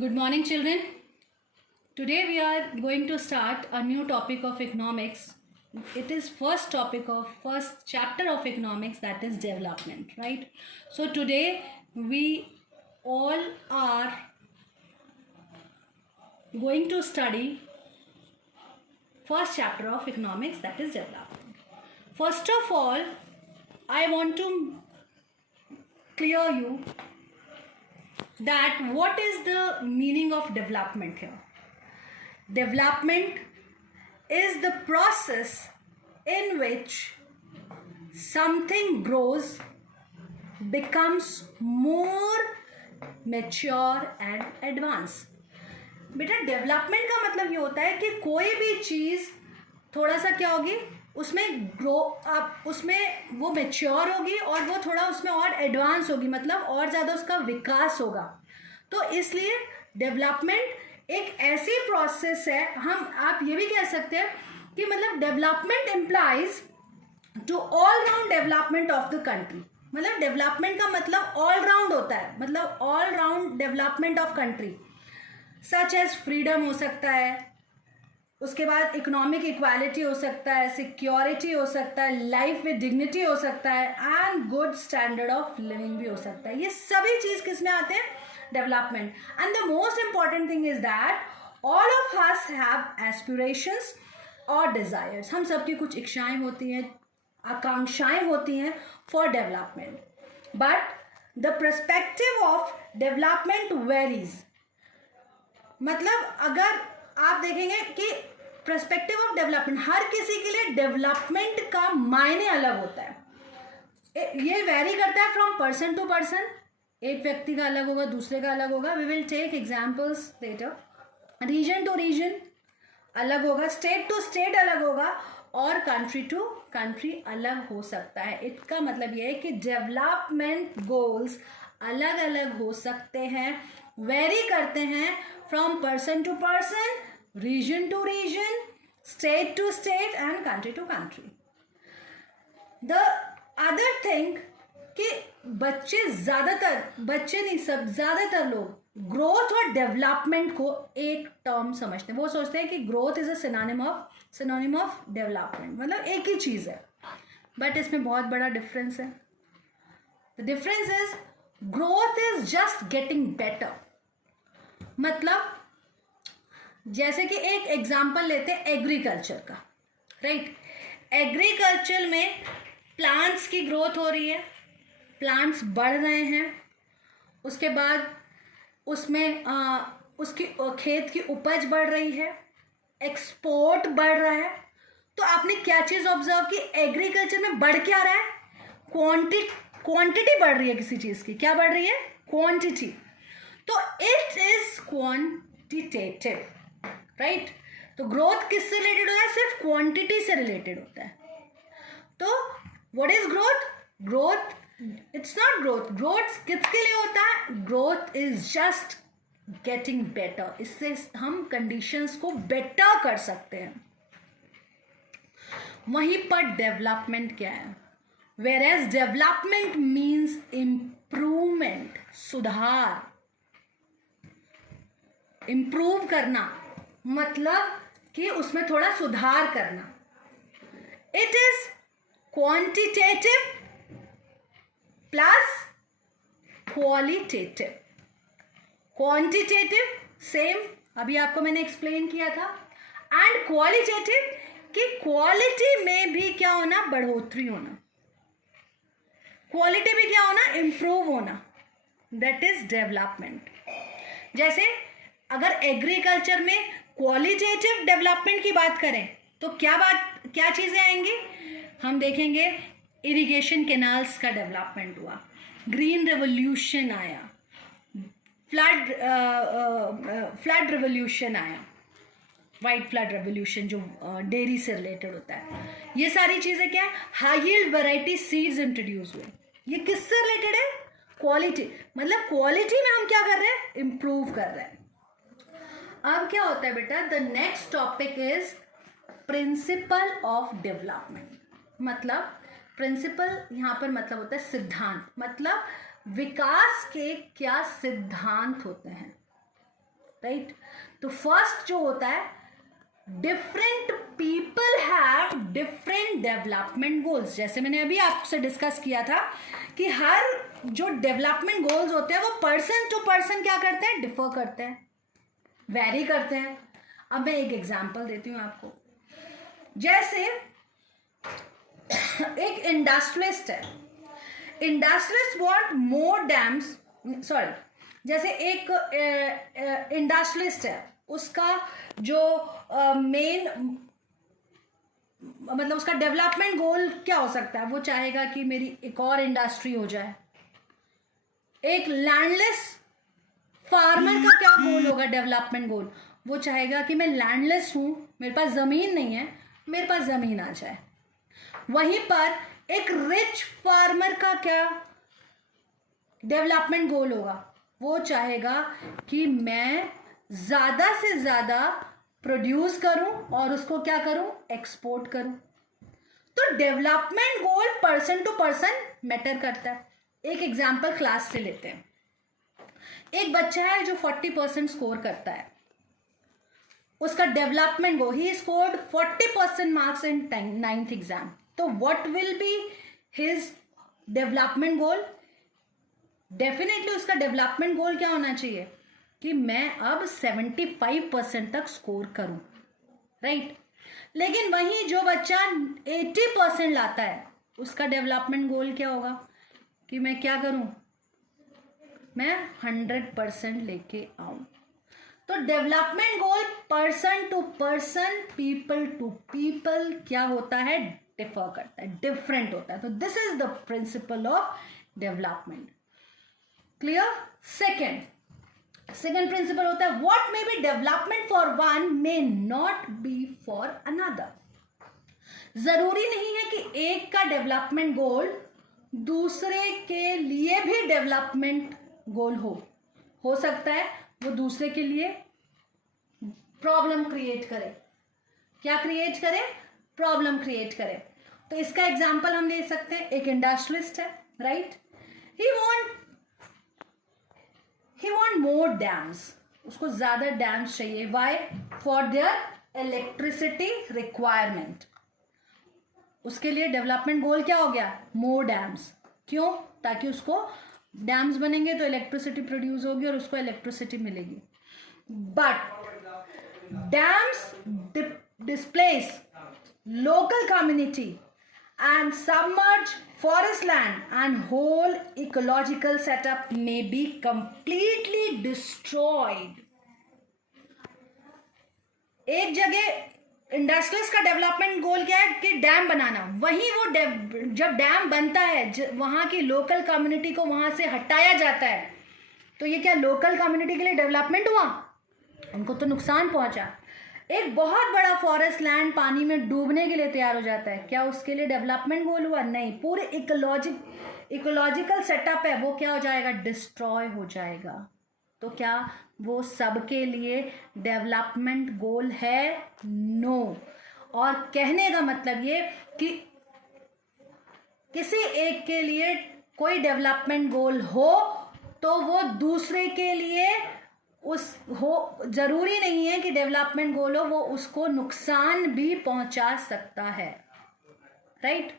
Good morning, children. Today we are going to start a new topic of economics. It is first chapter of economics, that is development, right? So today we all are going to study first chapter of economics, that is development. First of all, I want to clear you that what is the meaning of development here. Development is the process in which something grows, becomes more mature and advanced. बेटा development का मतलब ये होता है कि कोई भी चीज़ थोड़ा सा क्या होगी, उसमें ग्रो अप, उसमें वो मेच्योर होगी और वो थोड़ा उसमें और एडवांस होगी, मतलब और ज़्यादा उसका विकास होगा. तो इसलिए डेवलपमेंट एक ऐसी प्रोसेस है, आप ये भी कह सकते हैं कि मतलब development implies to all round development of the country. मतलब डेवलपमेंट का मतलब ऑल राउंड होता है, मतलब all round development of country, such as freedom हो सकता है, उसके बाद इकोनॉमिक इक्वालिटी हो सकता है, सिक्योरिटी हो सकता है, लाइफ विद डिग्निटी हो सकता है, and good standard of living भी हो सकता है. ये सभी चीज़ किस में आते हैं? Development. And the most important thing is that all of us have aspirations और डिज़ायर्स. हम सबकी कुछ इच्छाएं होती हैं, आकांक्षाएं होती हैं for development, but the perspective of development varies. मतलब अगर आप देखेंगे कि पर्सपेक्टिव ऑफ डेवलपमेंट, हर किसी के लिए डेवलपमेंट का मायने अलग होता है. ये वेरी करता है फ्रॉम पर्सन टू पर्सन. एक व्यक्ति का अलग होगा, दूसरे का अलग होगा. We will take examples later. Region to region अलग होगा, स्टेट टू स्टेट अलग होगा, और कंट्री टू कंट्री अलग हो सकता है. इसका मतलब ये है कि डेवलपमेंट गोल्स अलग अलग हो सकते हैं, वेरी करते हैं from person to person, region to region, state to state and country to country. The other thing कि ज़्यादातर लोग ग्रोथ और डेवलपमेंट को एक टर्म समझते हैं. वो सोचते हैं कि growth is a synonym of development, मतलब एक ही चीज़ है. बट इसमें बहुत बड़ा डिफरेंस है. The difference is growth is just getting better. मतलब जैसे कि एक एग्जाम्पल लेते हैं एग्रीकल्चर का, राइट. एग्रीकल्चर में प्लांट्स की ग्रोथ हो रही है, प्लांट्स बढ़ रहे हैं, उसके बाद उसमें उसकी खेत की उपज बढ़ रही है, एक्सपोर्ट बढ़ रहा है. तो आपने क्या चीज़ ऑब्जर्व की? एग्रीकल्चर में बढ़ क्या रहा है? क्वांटिटी बढ़ रही है किसी चीज़ की. क्या बढ़ रही है? क्वांटिटी. तो इट इज क्वांटिटेटिव, राइट. तो ग्रोथ किससे रिलेटेड होता है? सिर्फ क्वांटिटी से रिलेटेड होता है. तो what is growth? Growth it's not growth. Growth किसके लिए होता है? Growth is just getting better. इससे हम कंडीशंस को बेटर कर सकते हैं. वहीं पर डेवलपमेंट क्या है? Whereas development means improvement, सुधार. इम्प्रूव करना मतलब कि उसमें थोड़ा सुधार करना. It is quantitative plus qualitative. Quantitative same अभी आपको मैंने एक्सप्लेन किया था, एंड क्वालिटेटिव कि क्वालिटी में भी क्या होना? बढ़ोतरी होना. क्वालिटी भी क्या होना? इम्प्रूव होना. That is development. जैसे अगर एग्रीकल्चर में क्वालिटेटिव डेवलपमेंट की बात करें तो क्या चीज़ें आएंगी? हम देखेंगे इरिगेशन कैनाल्स का डेवलपमेंट हुआ, ग्रीन रेवोल्यूशन आया, फ्लड रेवोल्यूशन आया, वाइट फ्लड रेवोल्यूशन जो डेयरी से रिलेटेड होता है. ये सारी चीज़ें क्या है? High yield variety seeds introduce हुए. ये किससे रिलेटेड है? क्वालिटी. मतलब क्वालिटी में हम क्या कर रहे हैं? इम्प्रूव कर रहे हैं. अब क्या होता है बेटा? The next topic is principal of development. मतलब प्रिंसिपल यहाँ पर मतलब होता है सिद्धांत. मतलब विकास के क्या सिद्धांत होते हैं. राइट। तो फर्स्ट जो होता है, different people have different development goals. जैसे मैंने अभी आपसे डिस्कस किया था कि हर जो डेवलपमेंट गोल्स होते हैं वो पर्सन टू पर्सन क्या करते हैं, डिफर करते हैं, वेरी करते हैं। अब मैं एक एग्जांपल देती हूँ आपको। जैसे एक इंडस्ट्रियलिस्ट है, industrialist want more dams, sorry, जैसे एक इंडस्ट्रियलिस्ट है, उसका जो मेन मतलब उसका डेवलपमेंट गोल क्या हो सकता है, वो चाहेगा कि मेरी एक और इंडस्ट्री हो जाए। एक लैंडलेस फार्मर का क्या गोल होगा, डेवलपमेंट गोल, वो चाहेगा कि मैं लैंडलेस हूं, मेरे पास जमीन नहीं है, मेरे पास जमीन आ जाए। वहीं पर एक रिच फार्मर का क्या डेवलपमेंट गोल होगा, वो चाहेगा कि मैं ज्यादा से ज्यादा प्रोड्यूस करूं और उसको क्या करूं, एक्सपोर्ट करूं। तो development goal person to person matter करता है। एक एग्जांपल क्लास से लेते हैं। एक बच्चा है जो 40% स्कोर करता है, उसका development goal, he scored 40% marks in 9th exam. तो what will be his development goal? Definitely उसका डेवलपमेंट गोल क्या होना चाहिए कि मैं अब 75% तक स्कोर करूं, राइट। लेकिन वहीं जो बच्चा 80% लाता है, उसका डेवलपमेंट गोल क्या होगा कि मैं क्या करूं, मैं 100% लेके आऊं। तो development goal person to person, people to people क्या होता है, डिफर करता है, डिफरेंट होता है। तो this is the principle of development. Clear? Second principle होता है what may be development for one may not be for another. जरूरी नहीं है कि एक का डेवलपमेंट गोल दूसरे के लिए भी डेवलपमेंट गोल हो सकता है वो दूसरे के लिए प्रॉब्लम क्रिएट करे। क्या क्रिएट करे? प्रॉब्लम क्रिएट करे। तो इसका एग्जांपल हम ले सकते हैं, एक इंडस्ट्रियलिस्ट है, right, he want more dams, उसको ज्यादा डैम्स चाहिए। Why? For their electricity requirement. उसके लिए डेवलपमेंट गोल क्या हो गया, मोर डैम्स। क्यों? ताकि उसको डैम्स बनेंगे तो इलेक्ट्रिसिटी प्रोड्यूस होगी और उसको इलेक्ट्रिसिटी मिलेगी। But dams displace local community and submerge forest land and whole ecological setup may be completely destroyed. एक जगह इंडस्ट्रीज का डेवलपमेंट गोल क्या है कि डैम बनाना, वहीं वो जब डैम बनता है वहां की लोकल कम्युनिटी को वहां से हटाया जाता है, तो ये क्या लोकल कम्युनिटी के लिए डेवलपमेंट हुआ? उनको तो नुकसान पहुंचा। एक बहुत बड़ा फॉरेस्ट लैंड पानी में डूबने के लिए तैयार हो जाता है, क्या उसके लिए डेवलपमेंट गोल हुआ? नहीं। पूरे इकोलॉजिकल सेटअप है वो क्या हो जाएगा, डिस्ट्रॉय हो जाएगा। तो क्या वो सबके लिए डेवलपमेंट गोल है? नो। और कहने का मतलब ये कि किसी एक के लिए कोई डेवलपमेंट गोल हो तो वो दूसरे के लिए जरूरी नहीं है कि डेवलपमेंट गोल हो, वो उसको नुकसान भी पहुंचा सकता है, राइट।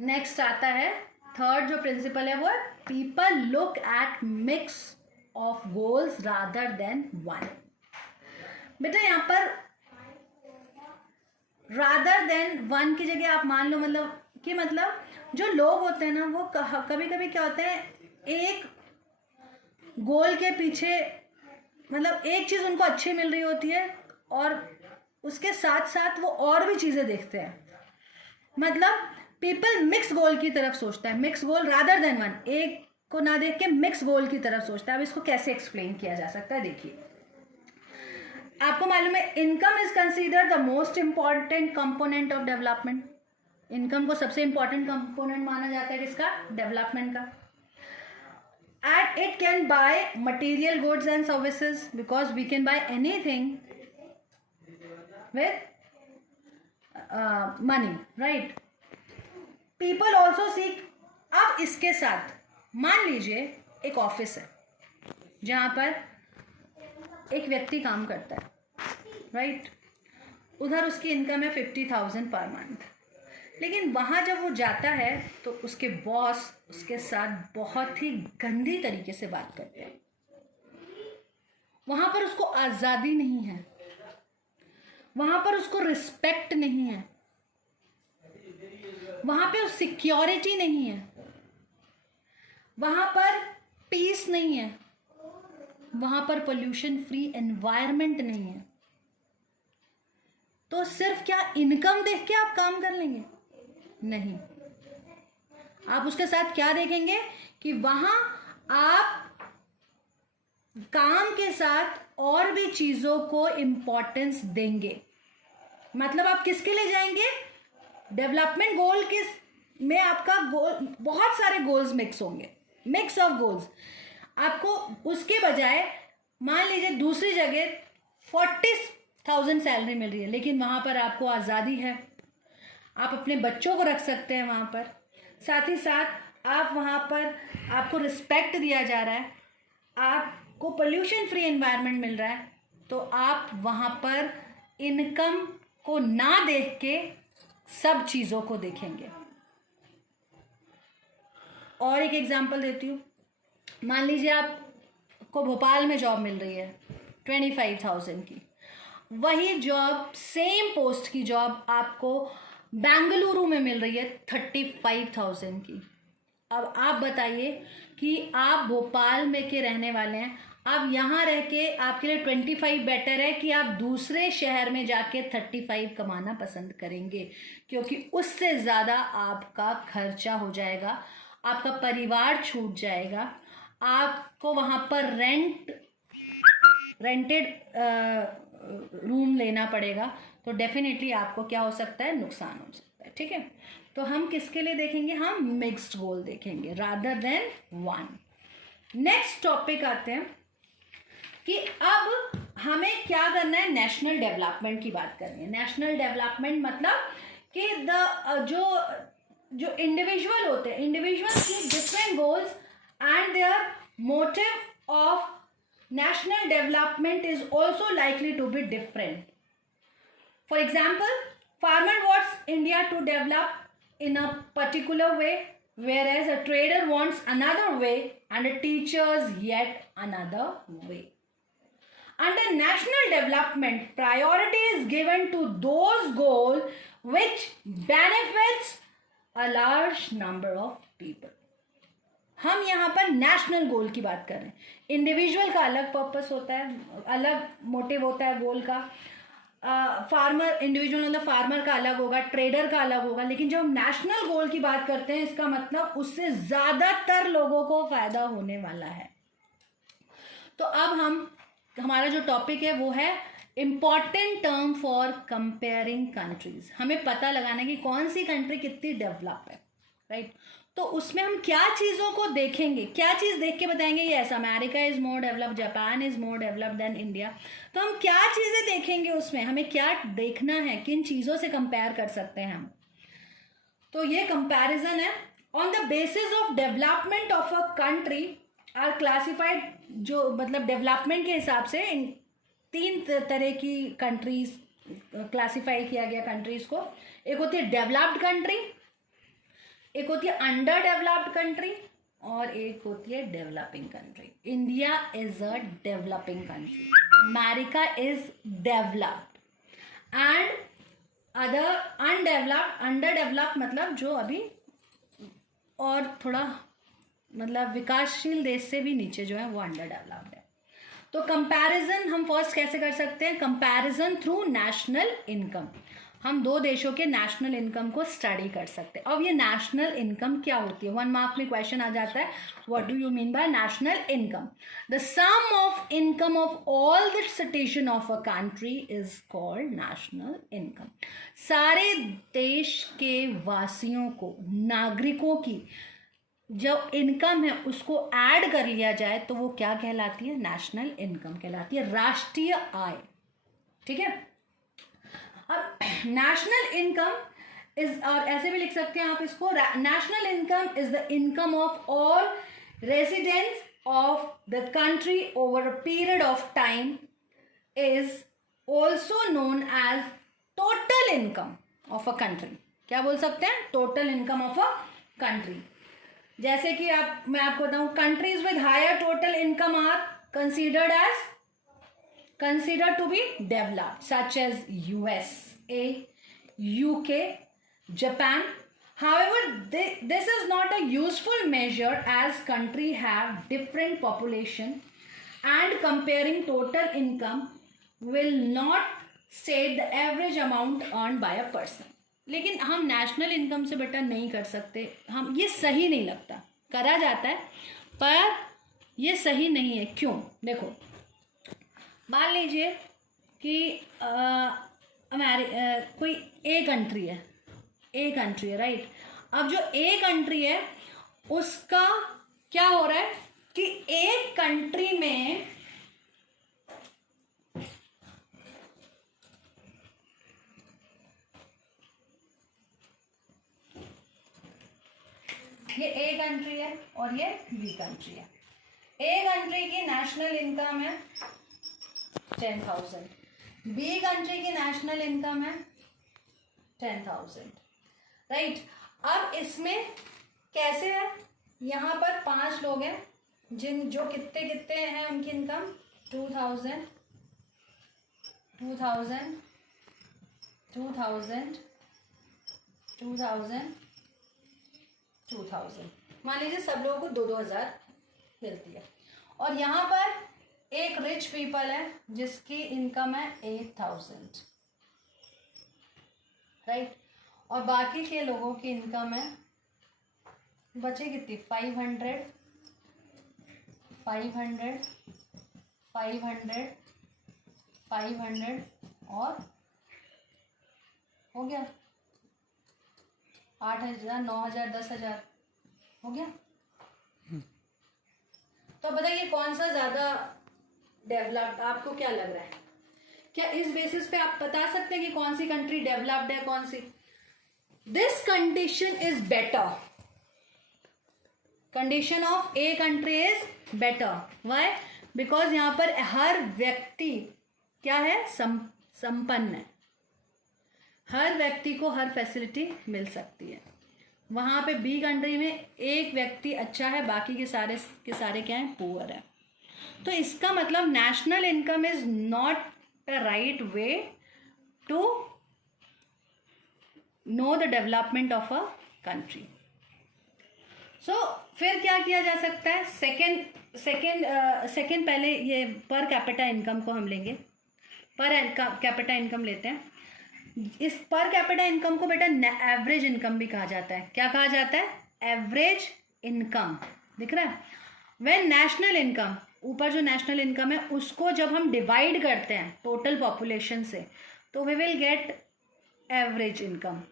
नेक्स्ट आता है थर्ड जो प्रिंसिपल है वो है people look at mix of goals rather than one. बेटा यहां पर रादर देन वन की जगह आप मान लो मतलब जो लोग होते हैं ना वो कभी कभी क्या होता है, एक गोल के पीछे मतलब एक चीज उनको अच्छी मिल रही होती है और उसके साथ साथ वो और भी चीजें देखते हैं। मतलब पीपल मिक्स गोल की तरफ सोचता है, मिक्स गोल रादर देन वन, एक को ना देख के मिक्स गोल की तरफ सोचता है। अब इसको कैसे एक्सप्लेन किया जा सकता है, देखिए आपको मालूम है income is considered the most important component of development. Income को सबसे इंपॉर्टेंट कंपोनेंट माना जाता है किसका, डेवलपमेंट का। And it can buy material goods and services because we can buy anything with money, right? People also seek। अब इसके साथ मान लीजिए एक ऑफिस है जहाँ पर एक व्यक्ति काम करता है, राइट, उधर उसकी इनकम है 50,000 पर मंथ, लेकिन वहाँ जब वो जाता है तो उसके बॉस उसके साथ बहुत ही गंदी तरीके से बात करते हैं। वहाँ पर उसको आज़ादी नहीं है, वहाँ पर उसको रिस्पेक्ट नहीं है, वहाँ पे सिक्योरिटी नहीं है, वहाँ पर पीस नहीं है, वहाँ पर पोल्यूशन फ्री एनवायरनमेंट नहीं है। तो सिर्फ क्या इनकम देख के आप काम कर लेंगे? नहीं, आप उसके साथ क्या देखेंगे कि वहाँ आप काम के साथ और भी चीज़ों को इम्पोर्टेंस देंगे। मतलब आप किसके लिए जाएंगे? डेवलपमेंट गोल में आपका गोल, बहुत सारे गोल्स मिक्स होंगे, मिक्स ऑफ गोल्स। आपको उसके बजाय मान लीजिए दूसरी जगह 40,000 सैलरी मिल रही है, लेकिन वहाँ पर आपको आज़ादी है, आप अपने बच्चों को रख सकते हैं वहाँ पर, साथ ही साथ आप वहाँ पर आपको रिस्पेक्ट दिया जा रहा है, आपको पोल्यूशन फ्री एनवायरनमेंट मिल रहा है, तो आप वहाँ पर इनकम को ना देख के सब चीज़ों को देखेंगे। और एक एग्जांपल देती हूँ, मान लीजिए आपको भोपाल में जॉब मिल रही है 25,000 की, वही जॉब, सेम पोस्ट की जॉब आपको बेंगलुरु में मिल रही है 35,000 की। अब आप बताइए कि आप भोपाल में के रहने वाले हैं, आप यहाँ रह के आपके लिए 25 बेटर है कि आप दूसरे शहर में जाके 35 कमाना पसंद करेंगे, क्योंकि उससे ज़्यादा आपका खर्चा हो जाएगा, आपका परिवार छूट जाएगा, आपको वहाँ पर रेंटेड रूम लेना पड़ेगा, तो डेफिनेटली आपको क्या हो सकता है? नुकसान हो सकता है। ठीक है, तो हम किसके लिए देखेंगे? हम मिक्स्ड गोल देखेंगे rather than one. Next topic आते हैं कि अब हमें क्या करना है? नेशनल डेवलपमेंट की बात करनी है। नेशनल डेवलपमेंट मतलब कि जो इंडिविजुअल होते हैं, इंडिविजुअल्स की different goals and their motive of national development is also likely to be different. For example, farmer wants India to develop in a particular way, whereas a trader wants another way and a teacher's yet another way. Under national development, priority is given to those goals which benefits a large number of people. हम यहाँ पर national गोल की बात कर रहे हैं। Individual का अलग पर्पस होता है, अलग मोटिव होता है गोल का। फार्मर, इंडिविजुअल मतलब फार्मर का अलग होगा, ट्रेडर का अलग होगा, लेकिन जब हम नेशनल गोल की बात करते हैं, इसका मतलब उससे ज़्यादातर लोगों को फ़ायदा होने वाला है। तो अब हमारा जो टॉपिक है वो है important term for comparing countries. हमें पता लगाना है कि कौन सी कंट्री कितनी डेवलप है, राइट। तो उसमें हम क्या चीज़ों को देखेंगे, क्या चीज़ देख के बताएंगे yes America is more develop, Japan is more develop than India. तो हम क्या चीज़ें देखेंगे, उसमें हमें क्या देखना है, किन चीज़ों से कंपेयर कर सकते हैं हम। तो ये कंपैरिजन है। On the basis of development of a country are classified, जो मतलब डेवलपमेंट के हिसाब से इन 3 तरह की कंट्रीज क्लासिफाई किया गया कंट्रीज को। एक होती है डेवलप्ड कंट्री, एक होती है अंडर डेवलप्ड कंट्री, और एक होती है developing country. India is a developing country, America is developed, and other undeveloped, under developed मतलब जो अभी और थोड़ा मतलब विकासशील देश से भी नीचे जो है वो अंडर डेवलप्ड है। तो कंपैरिजन हम फर्स्ट कैसे कर सकते हैं? Comparison through national income. हम 2 देशों के नेशनल इनकम को स्टडी कर सकते हैं। अब ये नेशनल इनकम क्या होती है? 1 मार्क में क्वेश्चन आ जाता है, what do you mean by national income? The sum of income of all the citizen of a country is called national income. सारे देश के वासियों को, नागरिकों की जो इनकम है उसको ऐड कर लिया जाए तो वो क्या कहलाती है? नेशनल इनकम कहलाती है, राष्ट्रीय आय। ठीक है, अब नेशनल इनकम इज, और ऐसे भी लिख सकते हैं आप इसको, national income is the income of all residents of the country over a period of time is also known as total income of a country. क्या बोल सकते हैं? Total income of a country. जैसे कि मैं आपको बताऊं, countries with higher total income are considered to be developed, such as USA, UK, Japan. However, this is not a useful measure as country have different population and comparing total income will not set the average amount earned by a person. लेकिन हम national income से बेटा नहीं कर सकते, हम ये सही नहीं लगता, करा जाता है पर ये सही नहीं है. क्यों? देखो, मान लीजिए कि कोई ए कंट्री है, राइट. अब जो ए कंट्री है उसका क्या हो रहा है कि एक कंट्री में ये ए कंट्री है और ये बी कंट्री है. ए कंट्री की नेशनल इनकम है 10,000, बी कंट्री की नेशनल इनकम है 10,000, राइट. अब इसमें कैसे है, यहाँ पर 5 लोग हैं जो कितने हैं उनकी इनकम 2,000, 2,000, 2,000, 2,000, 2,000. मान लीजिए सब लोगों को 2,000 मिलती है. और यहाँ पर एक रिच पीपल है जिसकी इनकम है 8,000, राइट. और बाकी के लोगों की इनकम है, बचे कितनी, 500, 500, 500, 500 और हो गया 8,000, 9,000, 10,000 हो गया. तो बताइए कौन सा ज़्यादा डेवलप्ड, आपको क्या लग रहा है? क्या इस बेसिस पे आप बता सकते हैं कि कौन सी कंट्री डेवलप्ड है, कौन सी? This condition is better. Condition of a country is better. Why? Because यहाँ पर हर व्यक्ति क्या है, संपन्न है. हर व्यक्ति को हर फैसिलिटी मिल सकती है. वहाँ पे बी कंट्री में एक व्यक्ति अच्छा है, बाकी के सारे क्या हैं, पुअर है. तो इसका मतलब national income is not a right way to know the development of a country. So फिर क्या किया जा सकता है? सेकेंड पहले ये पर कैपिटा इनकम को हम लेंगे. पर कैपिटा इनकम लेते हैं. इस पर कैपिटा इनकम को बेटा एवरेज इनकम भी कहा जाता है. क्या कहा जाता है? Average income. दिख रहा है? व्हेन नेशनल इनकम, ऊपर जो नेशनल इनकम है उसको जब हम डिवाइड करते हैं टोटल पॉपुलेशन से, तो we will get average income,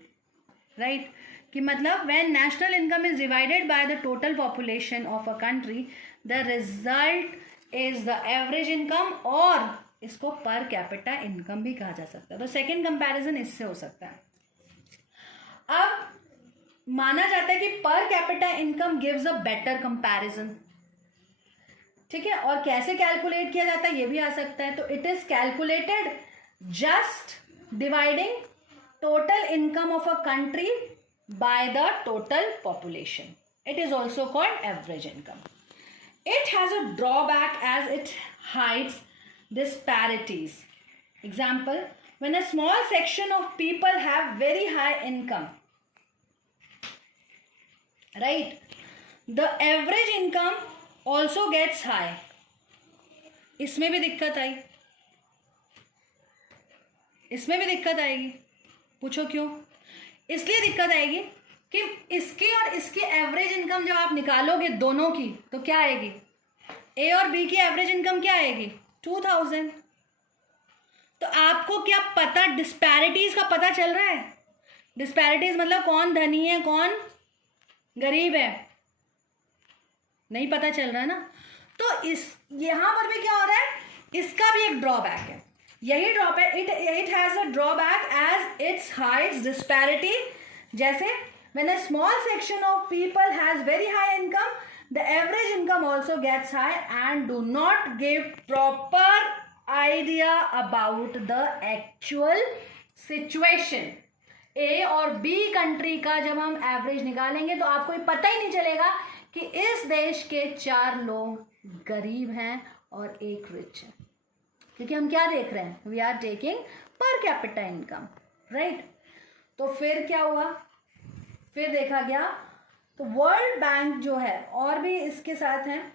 right. कि मतलब when national income is divided by the total population of a country, the result is the average income, और इसको पर कैपिटा इनकम भी कहा जा सकता है. तो सेकेंड कंपैरिजन इससे हो सकता है. अब माना जाता है कि पर capita income gives a better comparison. ठीक है. और कैसे कैलकुलेट किया जाता है ये भी आ सकता है. तो it is calculated just dividing total income of a country by the total population. It is also called average income. It has a drawback as it hides disparities. Example, when a small section of people have very high income, right, the average income also gets high. इसमें भी दिक्कत आई, इसमें भी दिक्कत आएगी. पूछो क्यों? इसलिए दिक्कत आएगी कि इसकी और इसकी एवरेज इनकम जब आप निकालोगे दोनों की, तो क्या आएगी? ए और बी की एवरेज इनकम क्या आएगी? 2,000. तो आपको क्या पता, डिस्पैरिटीज का पता चल रहा है? डिस्पैरिटीज मतलब कौन धनी है कौन गरीब है, नहीं पता चल रहा है ना. तो इस यहां पर भी क्या हो रहा है, इसका भी एक ड्रॉबैक है. यही drawback, it has a drawback as its hides disparity. जैसे when a small section of people has very high income, the average income also gets high and do not give proper idea about the actual situation. A और B country का जब हम average निकालेंगे तो आपको पता ही नहीं चलेगा कि इस देश के 4 लोग गरीब हैं और एक रिच है, क्योंकि हम क्या देख रहे हैं, we are taking per capita income, right. तो फिर क्या हुआ, फिर देखा गया तो वर्ल्ड बैंक जो है और भी इसके साथ हैं,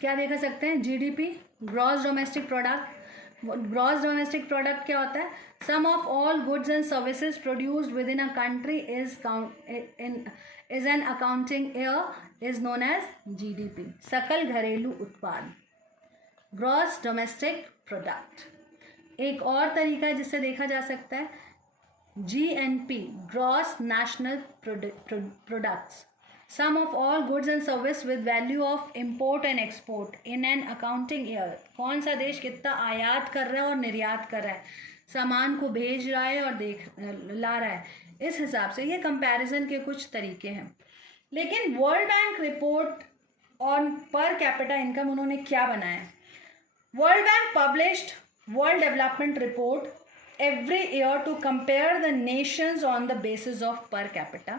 क्या देखा सकते हैं, GDP, gross domestic product. Gross domestic product क्या होता है, sum of all goods and services produced within a country is an accounting year is known as GDP, सकल घरेलू उत्पाद, ग्रॉस डोमेस्टिक प्रोडक्ट। एक और तरीका जिससे देखा जा सकता है GNP, gross national products, sum of all goods and service with value of import and export in an accounting year. कौन सा देश कितना आयात कर रहा है और निर्यात कर रहा है, सामान को भेज रहा है और ला रहा है, इस हिसाब से ये कंपैरिजन के कुछ तरीके हैं। लेकिन वर्ल्ड बैंक रिपोर्ट ऑन पर कैपिटा इनकम उन्होंने क्या बनाया, world bank published world development report every year to compare the nations on the basis of per capita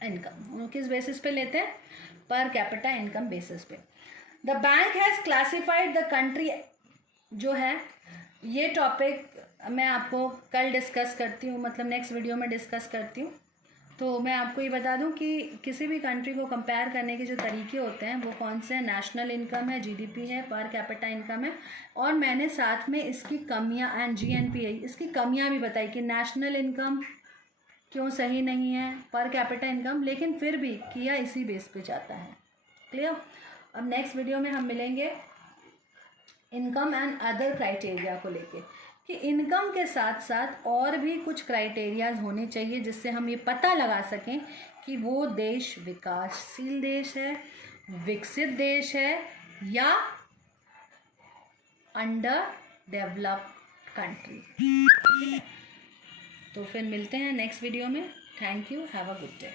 income। वो किस बेसिस पे लेते हैं, पर कैपिटा इनकम बेसिस पे। The bank has classified the country, जो है ये टॉपिक मैं आपको कल डिस्कस करती हूँ, मतलब नेक्स्ट वीडियो में डिस्कस करती हूँ। तो मैं आपको ये बता दूं कि किसी भी कंट्री को कंपेयर करने के जो तरीके होते हैं वो कौन से हैं, नेशनल इनकम है, जीडीपी है, पर कैपिटा इनकम है, और मैंने साथ में इसकी कमियां एंड जीएनपी है, इसकी कमियां भी बताई कि नेशनल इनकम क्यों सही नहीं है, पर कैपिटा इनकम, लेकिन फिर भी किया इसी बेस पे जाता है। क्लियर। अब नेक्स्ट वीडियो में हम मिलेंगे इनकम एंड अदर क्राइटेरिया को लेके, कि इनकम के साथ साथ और भी कुछ क्राइटेरियाज होने चाहिए जिससे हम ये पता लगा सकें कि वो देश विकासशील देश है, विकसित देश है, या अंडर डेवलप्ड कंट्री। ठीक है, तो फिर मिलते हैं नेक्स्ट वीडियो में। Thank you, have a good day.